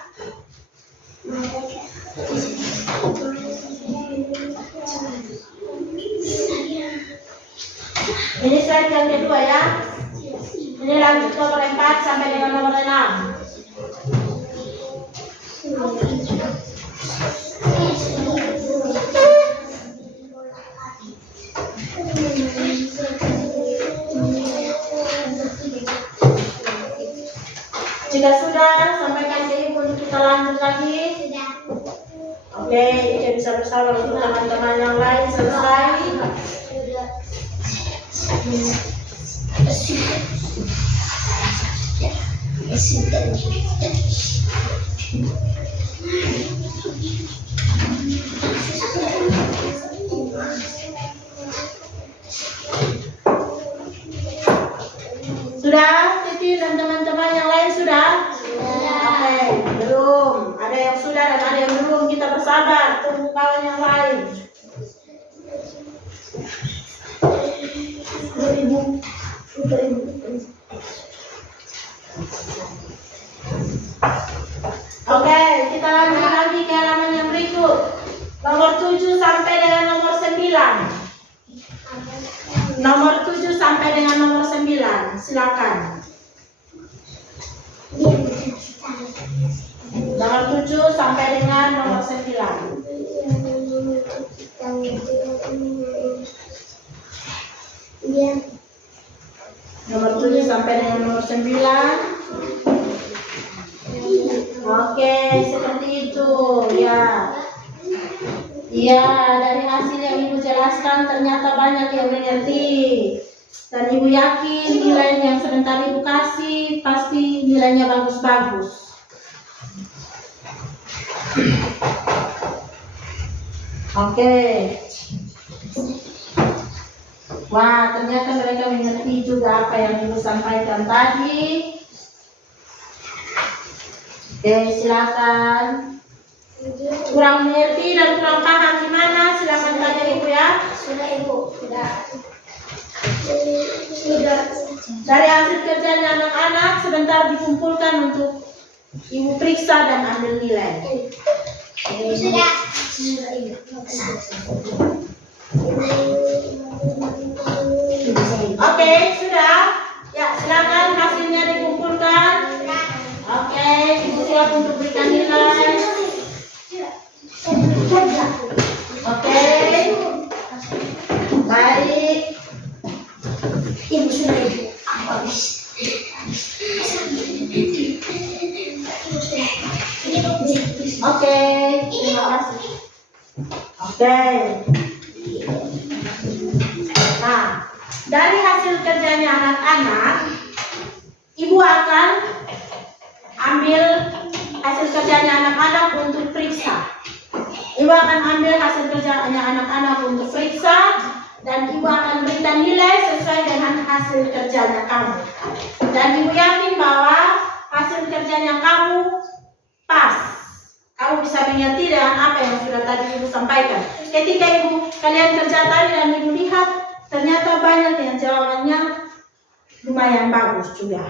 Ini slide yang kedua ya. Ini lanjut nomor 4 sampai dengan nomor 6. Jika sudah, sampaikan ke ibu untuk kita lanjut lagi. Oke, kita bisa bersama untuk teman-teman yang lain selesai. Sudah, Titi dan teman-teman yang lain sudah? Oke, belum. Ada yang sudah dan ada yang belum. Kita bersabar, tunggu kawan yang lain. Oke, kita lanjut lagi ke halaman yang berikut. Nomor 7 sampai dengan nomor 9. Nomor 7 sampai dengan nomor 9. Silakan. Nomor 7 sampai dengan nomor 9. Nomor 7 sampai dengan nomor 9. Oke, seperti itu ya. Iya, dari hasil yang ibu jelaskan ternyata banyak yang mengerti. Dan ibu yakin nilai yang sebentar ibu kasih pasti nilainya bagus-bagus. Oke. Wah, ternyata mereka mengerti juga apa yang ibu sampaikan tadi. Oke, silakan. Kurang mengerti dan kurang paham gimana? Silakan tanya ibu ya. Sudah ibu, sudah. Dari hasil kerjanya anak-anak sebentar dikumpulkan untuk ibu periksa dan ambil nilai. Sudah. Oke, sudah. Ya, silakan hasilnya dikumpulkan. Oke, ibu siap untuk berikan nilai. Oke, baik. Ibu sudah ibu. Oke, terima kasih. Oke. Nah, dari hasil kerjanya anak-anak, ibu akan ambil hasil kerjanya anak-anak untuk periksa. Ibu akan ambil hasil kerjanya anak-anak untuk periksa dan ibu akan berikan nilai sesuai dengan hasil kerjanya kamu. Dan ibu yakin bahwa hasil kerjanya kamu pas. Kamu bisa mengerti dengan apa yang sudah tadi ibu sampaikan. Ketika kalian kerja tadi dan ibu lihat, ternyata banyak yang jawabannya lumayan bagus juga.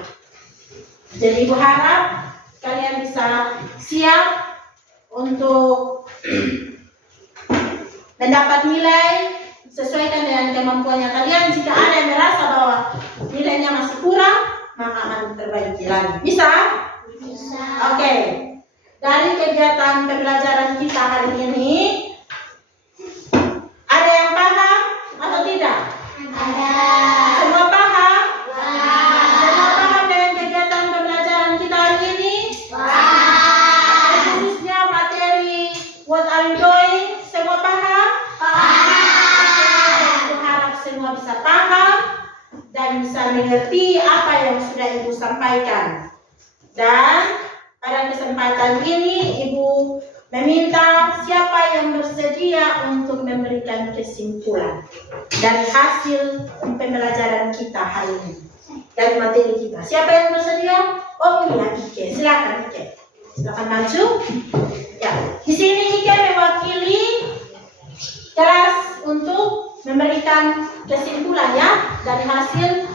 Jadi ibu harap kalian bisa siap untuk mendapat nilai sesuaikan dengan kemampuannya kalian. Jika ada yang merasa bahwa nilainya masih kurang, maka akan diperbaiki lagi. Bisa? Oke. Dari kegiatan pembelajaran kita hari ini, ada yang paham atau tidak? Semua paham? Semua paham dengan kegiatan pembelajaran kita hari ini? Khususnya materi what are you doing? Semua paham? Aku harap semua bisa paham dan bisa mengerti apa yang sudah Ibu sampaikan. Dan pada kesempatan ini Ibu meminta siapa yang bersedia untuk memberikan kesimpulan dari hasil pembelajaran kita hari ini, dari materi kita. Siapa yang bersedia? Oh iya, Ike. Silakan Ike. Silakan maju. Ya, di sini Ike mewakili kelas untuk memberikan kesimpulan ya dari hasil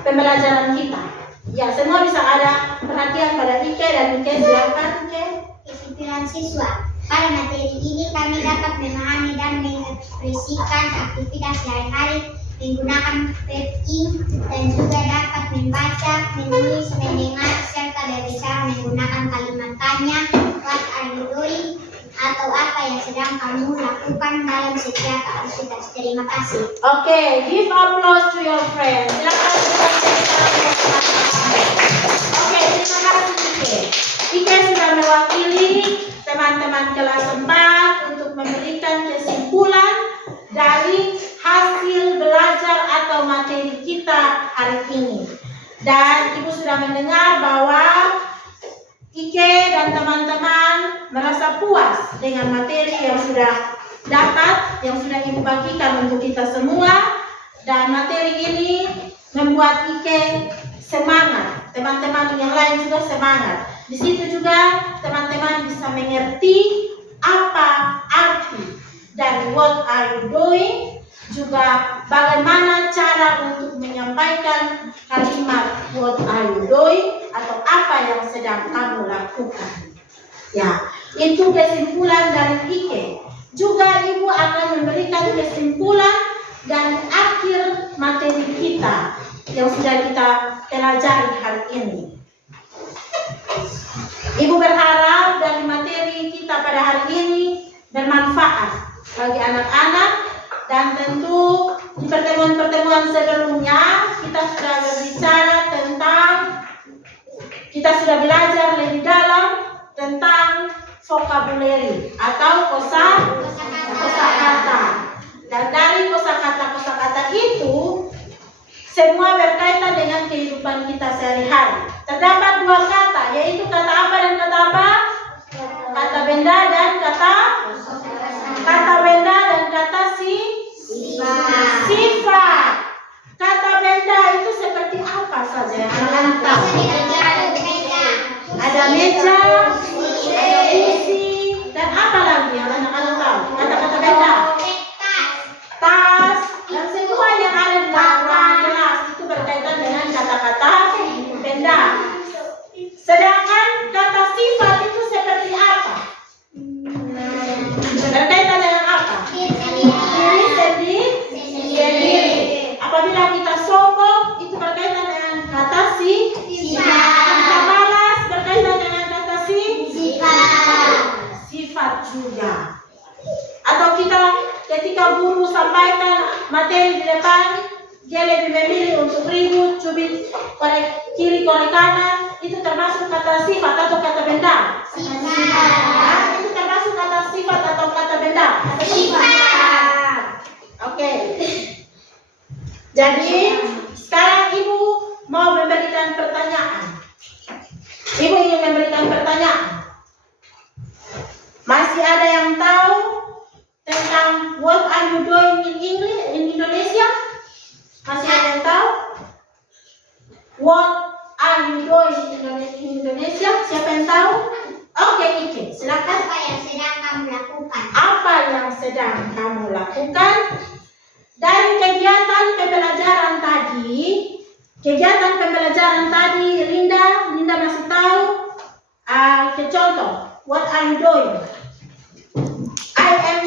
pembelajaran kita. Ya, semua bisa ada perhatian pada Ike dan Ike. Silakan Ike. Kesimpulan siswa. Pada materi ini kami dapat memahami dan mengekspresikan aktivitas sehari-hari menggunakan verb ing dan juga dapat membaca, menulis, mendengar, serta berbicara menggunakan kalimat tanya, what are you doing, atau apa yang sedang kamu lakukan dalam setiap aktivitas. Terima kasih. Oke, give applause to your friends. Silakan Oke, terima kasih Ike. Ike sudah mewakili teman-teman kelas 4 untuk memberikan kesimpulan dari hasil belajar atau materi kita hari ini. Dan Ibu sudah mendengar bahwa Ike dan teman-teman merasa puas dengan materi yang sudah dapat, yang sudah Ibu bagikan untuk kita semua. Dan materi ini membuat Ike semangat, teman-teman yang lain juga semangat. Di situ juga teman-teman bisa mengerti apa arti dari what are you doing, juga bagaimana cara untuk menyampaikan kalimat what are you doing atau apa yang sedang kamu lakukan. Ya, itu kesimpulan dari Ike. Juga Ibu akan memberikan kesimpulan dan akhir materi kita yang sudah kita pelajari hari ini. Ibu berharap dari materi kita pada hari ini bermanfaat bagi anak-anak, dan tentu di pertemuan-pertemuan sebelumnya kita sudah berbicara tentang, kita sudah belajar lebih dalam tentang vocabulary atau kosakata. Dan dari kosakata itu semua berkaitan dengan kehidupan kita sehari-hari. Terdapat dua kata, yaitu kata apa dan kata apa? Kata benda dan kata benda dan kata sifat. Kata benda itu seperti apa saja yang anak-anak tahu? Ada meja, ada kursi, dan apa lagi yang anak-anak tahu? Kata-kata benda. Tas, dan semua yang ada di dalam kelas itu berkaitan dengan kata-kata benda. Sedangkan kata sifat itu seperti apa? Berkaitan dengan apa? Diri sendiri. Apabila kita sombong, itu berkaitan dengan kata sifat. Kita malas, berkaitan dengan kata sifat juga. Atau kita ketika guru sampaikan materi di depan, dia lebih memilih untuk ribut, cubit korek kiri korek kanan, itu termasuk kata sifat atau kata benda? Itu termasuk kata sifat atau kata benda? Sifat. Oke. Jadi sekarang Ibu mau memberikan pertanyaan. Ibu ingin memberikan pertanyaan. Masih ada yang tahu tentang what are you doing in English in Indonesia? Masih ada yang tahu? What are you doing in Indonesia? Siapa yang tahu? Oke, Ike, silakan. Apa yang sedang kamu lakukan? Apa yang sedang kamu lakukan? Dari kegiatan pembelajaran tadi, Linda masih tahu? Contoh, what are you doing? I am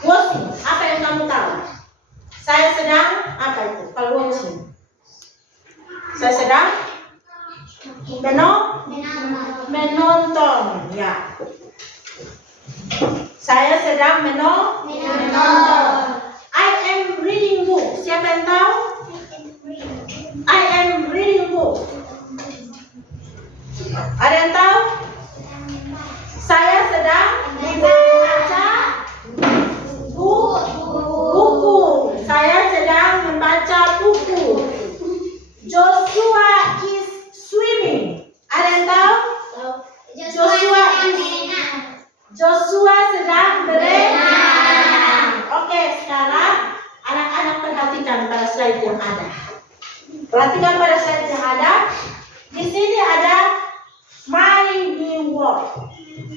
watching. Apa yang kamu tahu? Saya sedang apa itu? Kalau watching, saya sedang Menonton. Ya. Saya sedang menonton. I am reading book. Siapa yang tahu? I am reading book. Ada yang tahu? Saya sedang membaca buku. Saya sedang membaca buku. Joshua is swimming. Ada yang tahu? Joshua sedang berenang. Oke, sekarang anak-anak perhatikan pada slide yang ada. Perhatikan pada slide yang ada. Di sini ada my new word.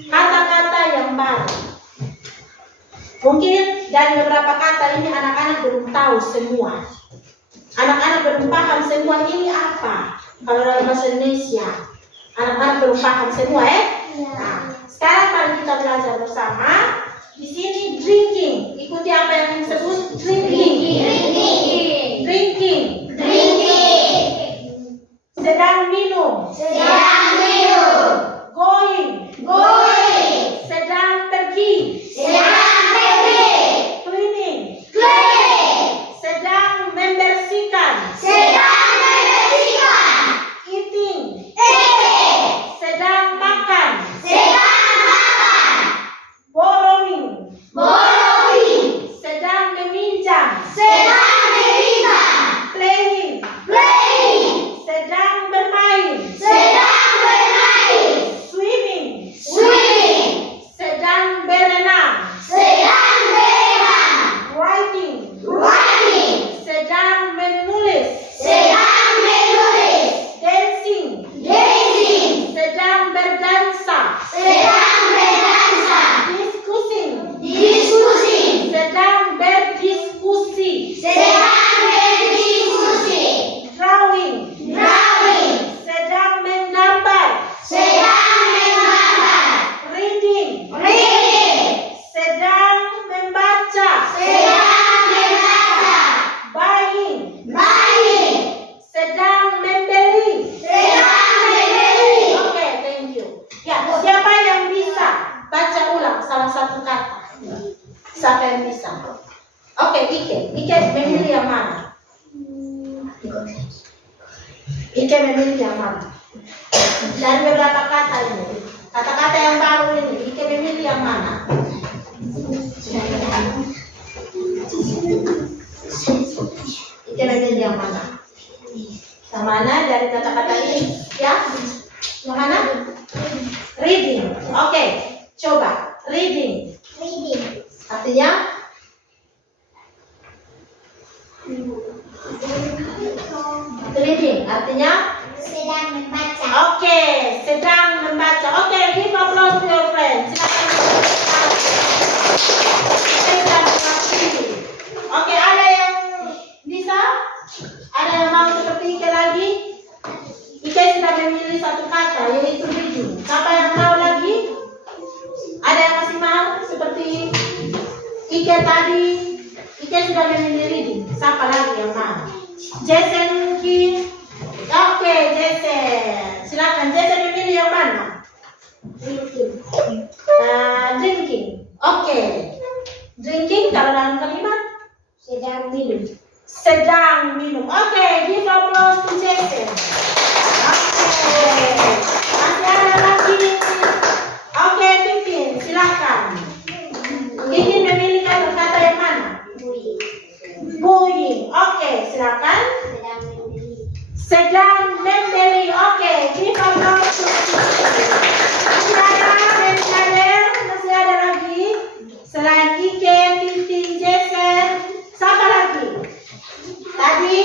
Kata-kata yang baru. Mungkin dari beberapa kata ini anak-anak belum tahu semua. Anak-anak belum paham semua ini apa. Kalau dalam bahasa Indonesia, anak-anak belum paham semua, Nah, sekarang mari kita belajar bersama. Di sini drinking. Ikuti apa yang disebut drinking. Sedang minum. Going. Sedang pergi. Cleaning. Sedang membersihkan. Eating. Sedang makan. Borrowing. Sedang meminjam. Playing. Sedang bermain. Swimming. Sedang berenang. Writing. Sedang menulis. Dancing. Sedang berdansa. Discussing. Sedang berdiskusi. Drawing. Sedang menggambar. Reading. Sedang membaca. Buying. Sedang membeli. Oke, thank you. Ya, siapa yang bisa baca ulang salah satu kata? Siapa yang bisa? Oke, Ike memilih yang mana? Ike memilih yang mana? Dari beberapa kata ini, kata-kata yang baru ini, Ike memilih yang mana? Ike memilih yang mana? Yang mana dari kata-kata ini? Ya? Yang mana? Reading. Oke, coba. Reading. Artinya? Reading. Artinya? Sedang membaca. Oke, sedang membaca. Oke, give applause to your friends. Silakan. Oke, ada yang bisa? Ada yang mau seperti Ike lagi? Ike sudah memilih satu kata, yaitu reading. Siapa yang mau lagi? Ada yang masih mau? Seperti Ike tadi. Ike sudah memilih reading. Siapa lagi yang mau? Jason mungkin? Oke, Jason. Silakan. Jason memilih yang mana? Drinking. Oke. Drinking kalau dalam kalimat? Sedang minum. Oke, give applause to Jason. Oke. Masih ada lagi. Oke, Titin, silakan. Titin memilih kata yang mana? Buying. Oke, silakan. Sedang membeli. Oke, give applause to Titin. Masih ada lagi. Selain Ike, Titin, Jason, siapa lagi? Tadi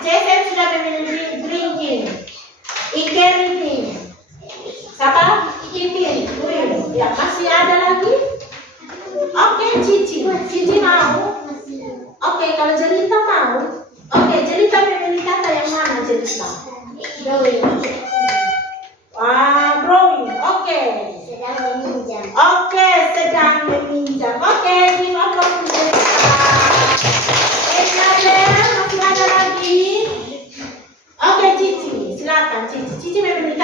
Jason sudah memilih drinking. Ike reading. Siapa? Titin. Ya, masih ada lagi? Oke, Cici mau? Oke, kalau Jelita mau? Oke, Jelita memilih kata yang mana, Jelita? Growing. Oke. Oke, sedang meminjam. Oke, give applause to Jelita. Masih ada lagi? Oke, Cici, silakan. Cici memilih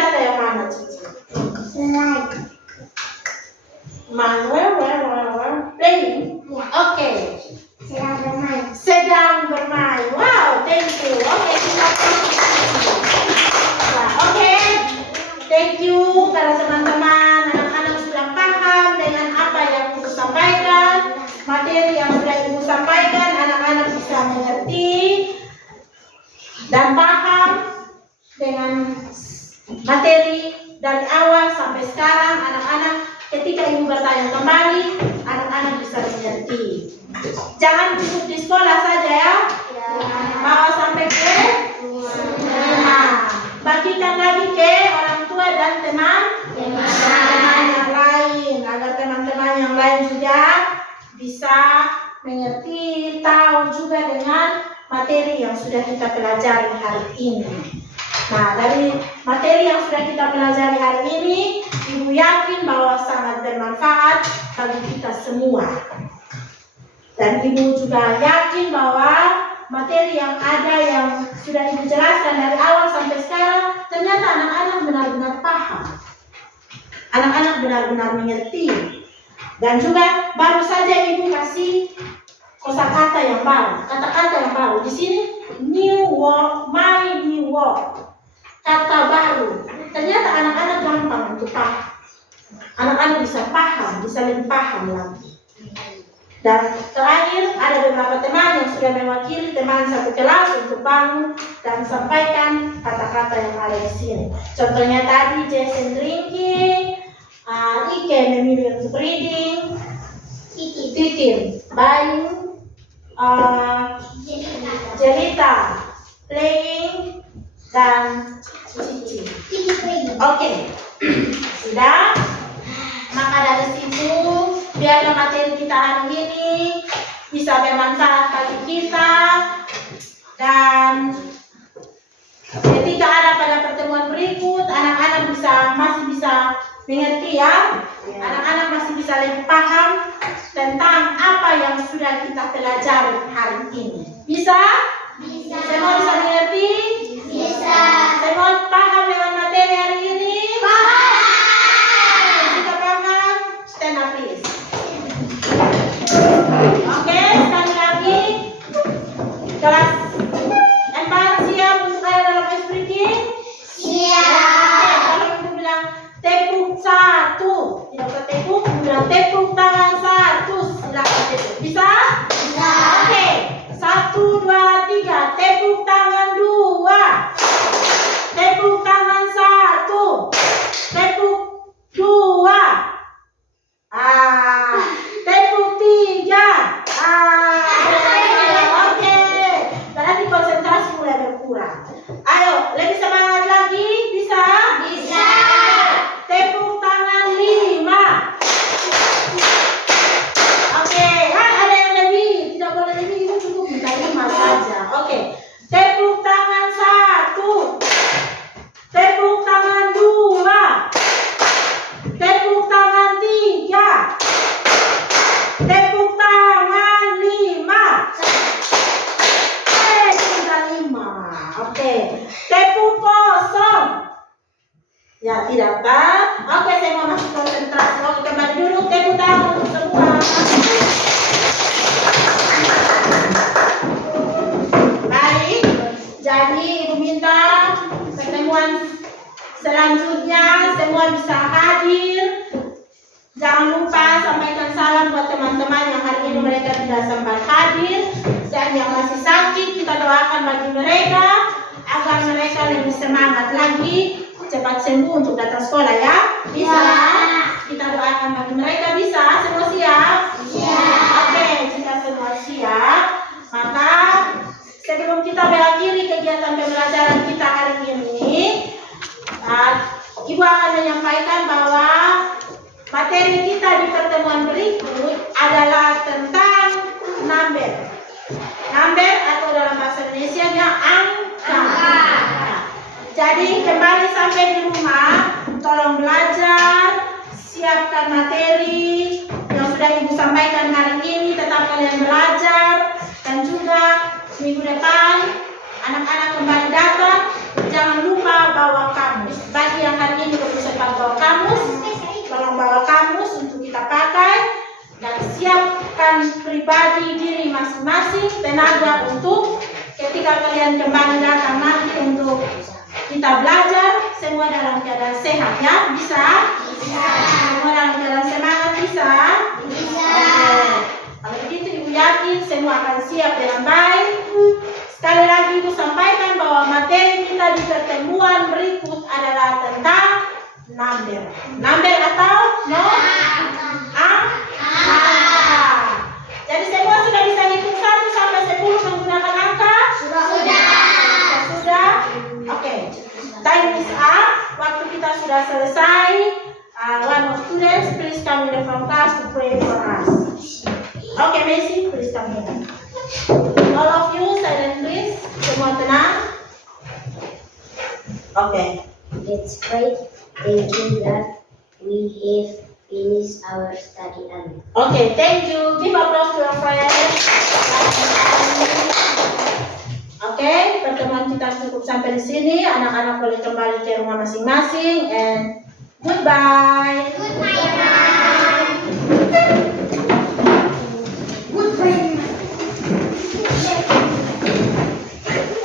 materi dari awal sampai sekarang. Anak-anak ketika ibu bertanya kembali, anak-anak bisa mengerti. Jangan cukup di sekolah saja ya, bawa sampai ke rumah. Bagikan lagi ke orang tua dan teman-teman yang lain, agar teman-teman yang lain juga bisa mengerti, tahu juga dengan materi yang sudah kita pelajari hari ini. Nah, dari materi yang sudah kita pelajari hari ini, Ibu yakin bahwa sangat bermanfaat bagi kita semua. Dan Ibu juga yakin bahwa materi yang ada yang sudah Ibu jelaskan dari awal sampai sekarang, ternyata anak-anak benar-benar paham. Anak-anak benar-benar mengerti. Dan juga baru saja Ibu kasih kosakata yang baru, kata-kata yang baru. Di sini new word, my new word, kata baru. Ternyata anak-anak gampang untuk paham. Anak-anak bisa paham, bisa lebih paham lagi. Dan terakhir ada beberapa teman yang sudah mewakili teman satu kelas untuk bangun dan sampaikan kata-kata yang ada di sini. Contohnya tadi Jason drinking, Ike memilih untuk reading, Titin buying, Jelita playing, dan Cici. Oke, sudah. Maka dari situ biarlah materi kita hari ini bisa bermanfaat bagi kita, dan ketika ada pada pertemuan berikut anak-anak masih bisa mengerti ya. Anak-anak masih bisa lebih paham tentang apa yang sudah kita pelajari hari ini. Bisa? Bisa. Semua bisa mengerti? Bisa. Semua paham dengan materi hari ini? Paham. Jika paham, stand up please. Oke, sekali lagi. Kelas 4 siap untuk ada dalam speaking? Siap. Kalau ibu bilang tepuk 1, tidak usah tepuk, ibu bilang tepuk tangan 1, silakan tepuk. Bisa? Bisa. Oke, 1, 2, 3, tepuk tangan 2, tepuk tangan 1, tepuk 2, tepuk 3, oke. Berarti konsentrasi mulai berkurang. Ayo, lebih semangat lagi, bisa? Bisa. Tepuk tangan 5. Oke, ada yang lebih, tidak boleh lebih, itu cukup minta 5 saja. Oke, tepuk tangan 1, tepuk tangan 2, tepuk tangan 3, tepuk tangan 5. Sudah 5. Oke, tepuk kosong. Ya, tidak Pak. Oke, saya mau masuk konsentrasi. Oke, kembali dulu, tepuk tangan untuk semua. Baik, jadi Ibu minta pertemuan selanjutnya semua bisa hadir. Jangan lupa sampaikan salam buat teman-teman yang hari ini mereka tidak sempat hadir, dan yang masih sakit kita doakan bagi mereka agar mereka lebih semangat lagi, cepat sembuh untuk datang sekolah ya. Bisa? Kita doakan bagi mereka, bisa? Semua siap? Siap. Oke, jika semua siap, maka sebelum kita mengakhiri kegiatan pembelajaran kita hari ini, Ibu akan menyampaikan bahwa materi kita di pertemuan berikut adalah tentang number. Number atau dalam bahasa Indonesia-nya angka. Jadi kembali sampai di rumah, tolong belajar, siapkan materi yang sudah Ibu sampaikan hari ini, tetap kalian belajar, dan juga minggu depan anak-anak kembali datang, jangan lupa bawa kamus. Bagi yang hari ini belum sempat bawa kamus, tolong bawa kamus untuk kita pakai, dan siapkan pribadi diri masing-masing tenaga untuk ketika kalian kembali datang nanti untuk kita belajar semua dalam keadaan sehat ya. Bisa? Bisa. Semua dalam keadaan semangat, bisa? Bisa. Oke. Kalau begitu Ibu yakin semua akan siap dengan baik. Sekali lagi Ibu sampaikan bahwa materi kita di pertemuan berikut adalah tentang number. Number atau no? Jadi semua sudah bisa hitung 1 sampai 10 menggunakan angka? Sudah? Oke. Time is up. Waktu kita sudah selesai. One of students, please come in the front class to pray for us. Okay, Messi, please come here. All of you, silent please. Semua tenang. Okay. Let's pray. Thank you that we have finished our study hour. Okay, thank you. Give applause to your friends. Oke, pertemuan kita cukup sampai di sini. Anak-anak boleh kembali ke rumah masing-masing. And goodbye. Goodbye.